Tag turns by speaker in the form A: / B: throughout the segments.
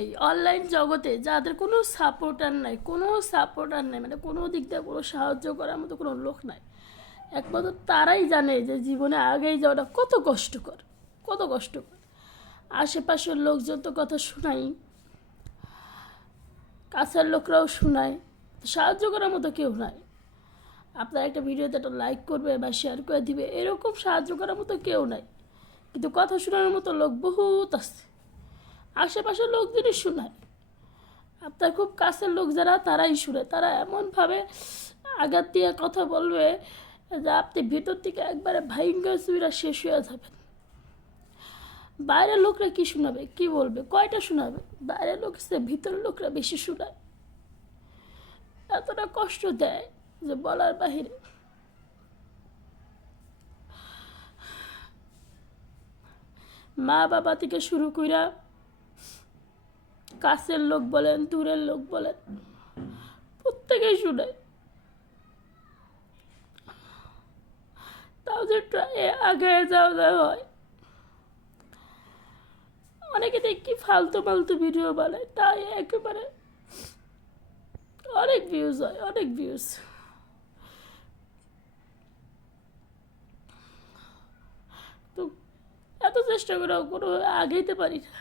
A: এই অনলাইন জগতে যাদের কোনো সাপোর্টার নাই, কোনো সাপোর্টার নাই মানে কোনো দিক দিয়ে কোনো সাহায্য করার মতো কোনো লোক নাই। একমাত্র তারাই জানে যে জীবনে আগেই যাওয়াটা কত কষ্টকর কত কষ্টকর। আশেপাশের লোকজন তো কথা শোনাই, কাছের লোকরাও শোনায়, সাহায্য করার মতো কেউ নাই। আপনার একটা ভিডিওতে একটা লাইক করবে বা শেয়ার করে দিবে, এরকম সাহায্য করার মতো কেউ নাই। কিন্তু কথা শোনানোর মতো লোক বহুত আছে। আশেপাশের লোকদেরই শোনায়। আপনার খুব কাছের লোক যারা, তারাই শুনে। তারা এমনভাবে আঘাত দিয়ে কথা বলবে যে আপনি ভিতর থেকে একবারে ভাইঙ্গা সুইরা শেষ হয়ে যাবেন বাইরের লোকরা কি শোনাবে? কি বলবে? কয়টা শোনাবে? বাইরের লোক সে ভিতরের লোকরা বেশি শোনায়। এতটা কষ্ট দেয় যে বলার বাহিরে। মা বাবা থেকে শুরু কইরা কাছের লোক বলেন, দূরের লোক বলেন, প্রত্যেকেই শুনে। তাও যে আগে যাওয়া যায় হয়। অনেকে দেখি ফালতু ফালতু ভিডিও বানায়, তাই একেবারে অনেক ভিউজ হয়, অনেক ভিউজ তো এত চেষ্টা করেও কোনো আগেইতে পারি না।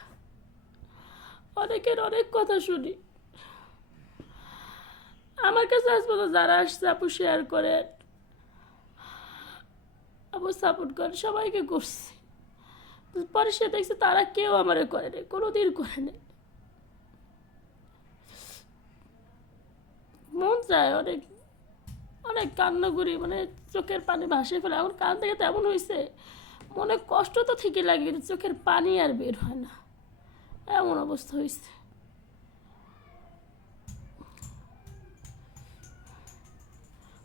A: অনেকের অনেক কথা শুনি। আমার কাছে আজ যারা আসছে, আপু শেয়ার করে আপু সাপোর্ট করে সবাইকে করছি। পরে সে দেখছে তারা কেউ আমারে করে নাই, কোনোদিন করে নেই। মন চায় অনেক অনেক কান্না মানে চোখের পানি ভাসে ফেলে। এখন কান থেকে তেমন হয়েছে মনে কষ্ট তো ঠিকই লাগে, কিন্তু চোখের পানি আর বের হয় না। এমন অবস্থা হয়েছে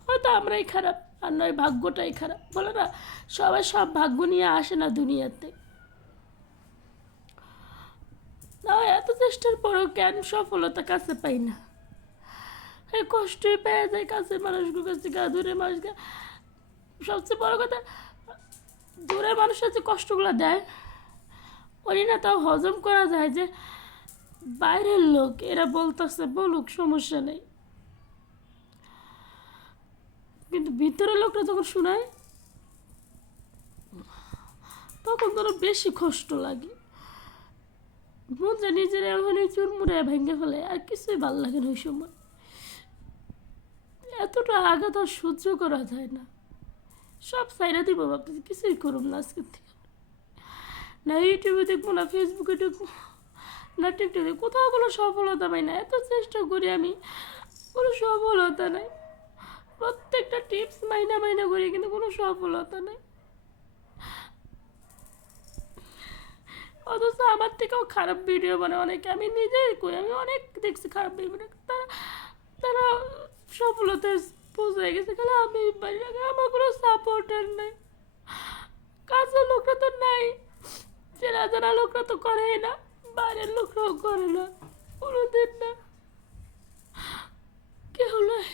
A: হয়তো আমরাই খারাপ, আর নয় ভাগ্যটাই খারাপ। বলে না, সবাই সব ভাগ্য নিয়ে আসে না দুনিয়াতে। এত চেষ্টার পরেও কেন সফলতা কাছে পাই না? এই কষ্টই পেয়ে যায় কাছে মানুষগুলোর কাছ আর দূরের মানুষকে। সবচেয়ে বড় কথা দূরে মানুষের যে কষ্টগুলো দেয় ওই না তাও হজম করা যায় যে বাইরের লোক, এরা বলতেছে, বলুক, সমস্যা নেই। কিন্তু ভিতরের লোকটা যখন শোনায়, তখন তোর বেশি কষ্ট লাগে। মন যে নিজের ওখানে চুরমুড়ে ভেঙে ফেলে, আর কিছুই ভালো লাগে না ওই সময়। এতটা আঘাত আর সহ্য করা যায় না। সব সাইডে দিব, ভাবতেছি কিছুই করুম না আজকের থেকে। না ইউটিউবে দেখব না ফেসবুকে দেখব। না, টিকটকে কোথাও কোনো সফলতা পাই না, এত চেষ্টা করি আমি, কোনো সফলতা নাই। প্রত্যেকটা টিপস মাইনা মাইনা করি, কিন্তু কোনো সফলতা নাই। অথচ আমার থেকেও খারাপ ভিডিও বানায় অনেকে। আমি নিজেই কই, আমি অনেক দেখছি খারাপ ভিডিও তারা তারা সফলতায় পৌঁছে গেছে, খালি আমি আমার কোনো সাপোর্টার নেই। লোকরা তো করেই না বাইরের লোকরাও করে না কোনোদিন না। কেউ নয়